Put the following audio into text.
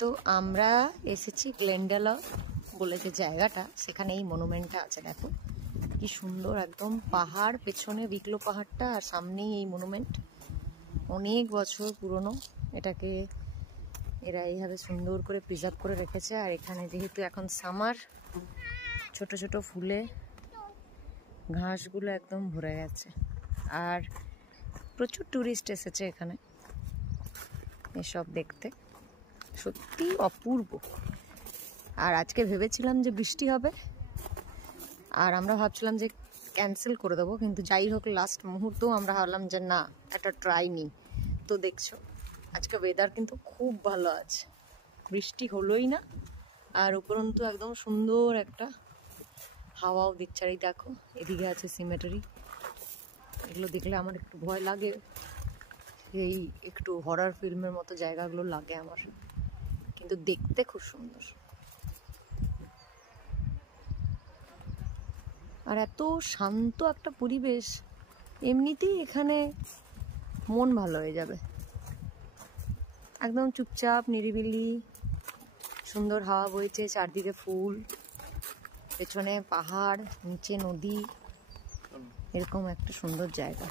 তো আমরা এসেছি গ্লেন্ডালা বলে যে জায়গাটা, সেখানে এই মনুমেন্টটা আছে। দেখো কি সুন্দর, একদম পাহাড়, পেছনে বিকলো পাহাড়টা আর সামনেই এই মনুমেন্ট। অনেক বছর পুরনো, এটাকে এরা এইভাবে সুন্দর করে প্রিজার্ভ করে রেখেছে। আর এখানে যেহেতু এখন সামার, ছোট ছোট ফুলে ঘাসগুলো একদম ভরে গেছে। আর প্রচুর ট্যুরিস্ট এসেছে এখানে এসব দেখতে। সত্যি অপূর্ব। আর আজকে ভেবেছিলাম যে বৃষ্টি হবে, আর আমরা ভাবছিলাম যে ক্যান্সেল করে দেবো, কিন্তু যাই হোক লাস্ট মুহূর্তেও আমরা ভাবলাম যে না, একটা ট্রাই নিই। তো দেখছো আজকে ওয়েদার কিন্তু খুব ভালো আছে, বৃষ্টি হলোই না, আর উপরন্তু একদম সুন্দর একটা হাওয়াও দিচ্ছে। আর এই দেখো এদিকে আছে সিমেটারি, এগুলো দেখলে আমার একটু ভয় লাগে, এই একটু হরর ফিল্মের মতো জায়গাগুলো লাগে আমার, কিন্তু দেখতে খুব সুন্দর। আর এত শান্ত একটা পরিবেশ, এমনিতেই এখানে মন ভালো হয়ে যাবে। একদম চুপচাপ নিরিবিলি, সুন্দর হাওয়া বইছে, চারদিকে ফুল, পেছনে পাহাড়, নিচে নদী, এরকম একটা সুন্দর জায়গা।